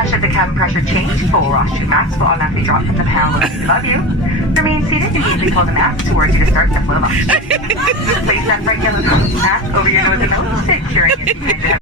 Attention, the cabin pressure change. Full oxygen mask will automatically drop from the panel located above you. Remain seated. Immediately pull the mask towards you to start the flow of oxygen. Place that right yellow mask over your nose and mouth, securing it behind your head.